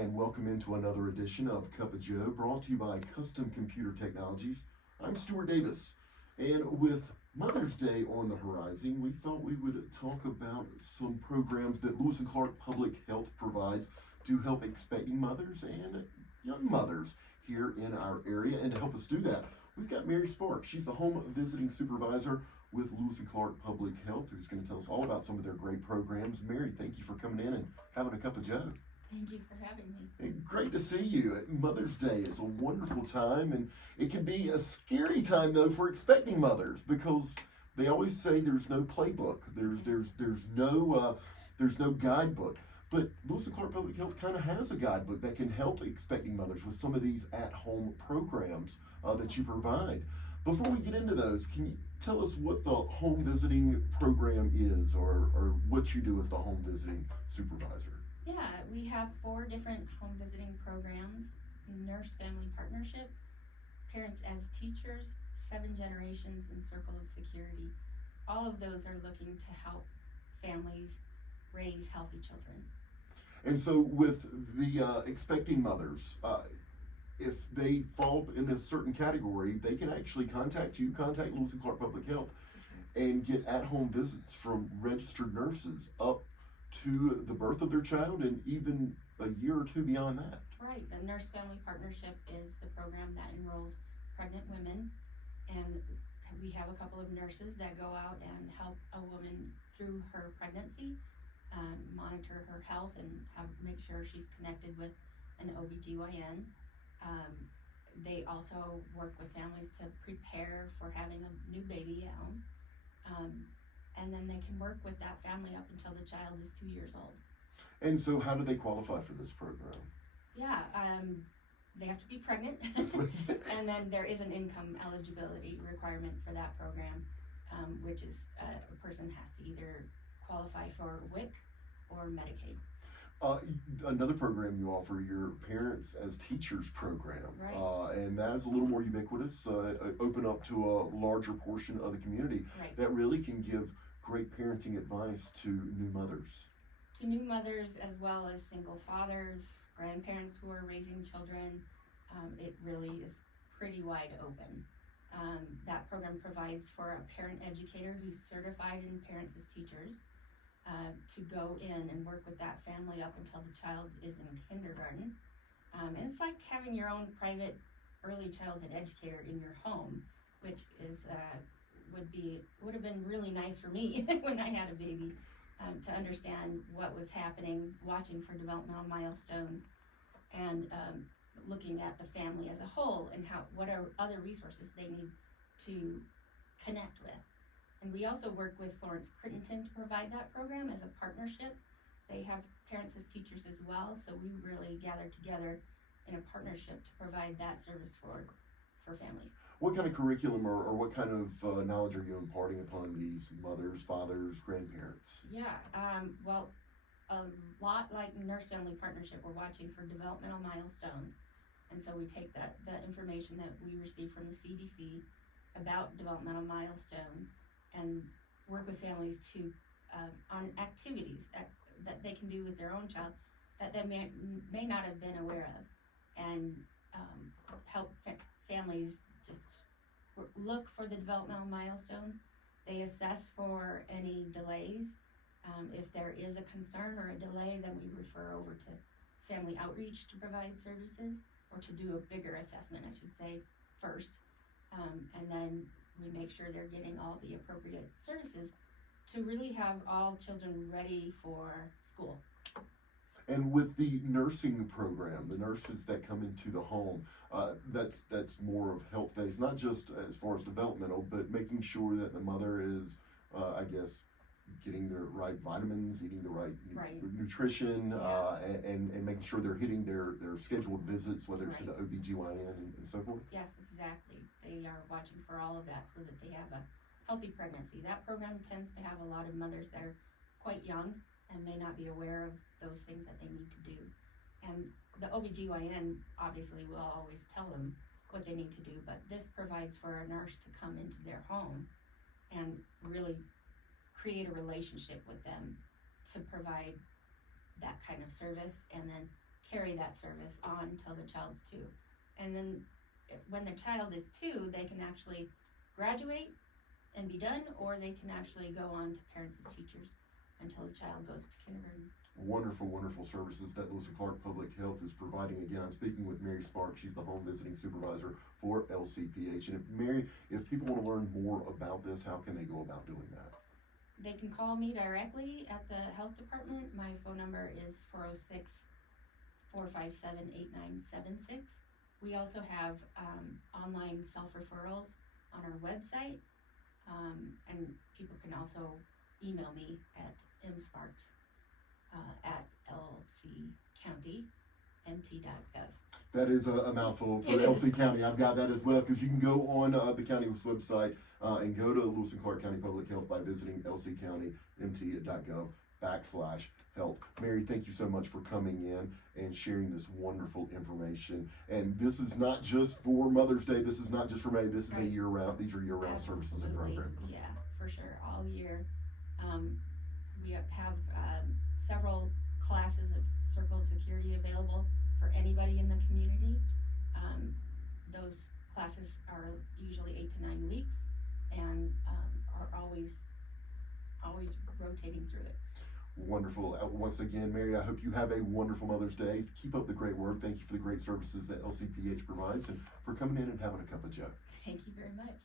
and welcome into another edition of Cup of Joe, brought to you by Custom Computer Technologies. I'm Stuart Davis, and with Mother's Day on the horizon, we thought we would talk about some programs that Lewis and Clark Public Health provides to help expecting mothers and young mothers here in our area. And to help us do that, we've got Mary Sparks. She's the home visiting supervisor with Lewis and Clark Public Health, who's going to tell us all about some of their great programs. Mary, thank you for coming in and having a cup of Joe. Thank you for having me. Hey, great to see you. Mother's Day is a wonderful time, and it can be a scary time though for expecting mothers, because they always say there's no playbook, there's no guidebook. But Lewis and Clark Public Health kind of has a guidebook that can help expecting mothers with some of these at-home programs that you provide. Before we get into those, can you tell us what the home visiting program is, or what you do as the home visiting supervisor? Yeah, we have 4 different home visiting programs: Nurse Family Partnership, Parents as Teachers, 7 Generations, and Circle of Security. All of those are looking to help families raise healthy children. And so with the expecting mothers, if they fall in a certain category, they can actually contact Lewis and Clark Public Health, and get at-home visits from registered nurses up to the birth of their child, and even a year or 2 beyond that. Right, the Nurse Family Partnership is the program that enrolls pregnant women, and we have a couple of nurses that go out and help a woman through her pregnancy, monitor her health, and make sure she's connected with an OBGYN. They also work with families to prepare for having a new baby at home. And then they can work with that family up until the child is 2 years old. And so how do they qualify for this program? Yeah, they have to be pregnant, and then there is an income eligibility requirement for that program, which is a person has to either qualify for WIC or Medicaid. Another program you offer, your Parents as Teachers program, Right. And that is a little more ubiquitous, open up to a larger portion of the community. Right. That really can give great parenting advice to new mothers. To new mothers, as well as single fathers, grandparents who are raising children. It really is pretty wide open. That program provides for a parent educator who's certified in Parents as Teachers to go in and work with that family up until the child is in kindergarten. And it's like having your own private early childhood educator in your home, which is would have been really nice for me when I had a baby, to understand what was happening, watching for developmental milestones, and looking at the family as a whole, and what are other resources they need to connect with. And we also work with Florence Crittenton to provide that program as a partnership. They have Parents as Teachers as well, so we really gather together in a partnership to provide that service for families. What kind of curriculum or what kind of knowledge are you imparting upon these mothers, fathers, grandparents? Yeah, well, a lot like Nurse Family Partnership, we're watching for developmental milestones. And so we take the information that we receive from the CDC about developmental milestones and work with families to on activities that they can do with their own child that they may not have been aware of, and help families just look for the developmental milestones. They assess for any delays. If there is a concern or a delay, then we refer over to Family Outreach to provide services, or to do a bigger assessment, I should say, first. And then we make sure they're getting all the appropriate services to really have all children ready for school. And with the nursing program, the nurses that come into the home, that's more of health-based, not just as far as developmental, but making sure that the mother is, I guess, getting the right vitamins, eating the right nutrition, and making sure they're hitting their scheduled visits, whether it's to the OBGYN and so forth. Yes, exactly. They are watching for all of that so that they have a healthy pregnancy. That program tends to have a lot of mothers that are quite young and may not be aware of those things that they need to do. And the OBGYN obviously will always tell them what they need to do, but this provides for a nurse to come into their home and really create a relationship with them to provide that kind of service, and then carry that service on till the child's 2. And then when the child is 2, they can actually graduate and be done, or they can actually go on to parents as teachers until the child goes to kindergarten. Wonderful, wonderful services that Lewis and Clark Public Health is providing. Again, I'm speaking with Mary Sparks. She's the home visiting supervisor for LCPH. And if people want to learn more about this, how can they go about doing that? They can call me directly at the health department. My phone number is 406-457-8976. We also have online self-referrals on our website, and people can also email me at msparks at lccountymt.gov. That is a mouthful for It LC is. County. I've got that as well, because you can go on the county's website and go to Lewis and Clark County Public Health by visiting lccountymt.gov/health. Mary, thank you so much for coming in and sharing this wonderful information. And this is not just for Mother's Day. This is not just for May. This is a Right. year-round. These are year-round services and Absolutely. programs. Yeah, for sure, all year. We have several classes of Circle of Security available for anybody in the community. Those classes are usually 8 to 9 weeks, and are always rotating through it. Wonderful. Once again, Mary, I hope you have a wonderful Mother's Day. Keep up the great work. Thank you for the great services that LCPH provides and for coming in and having a cup of joe. Thank you very much.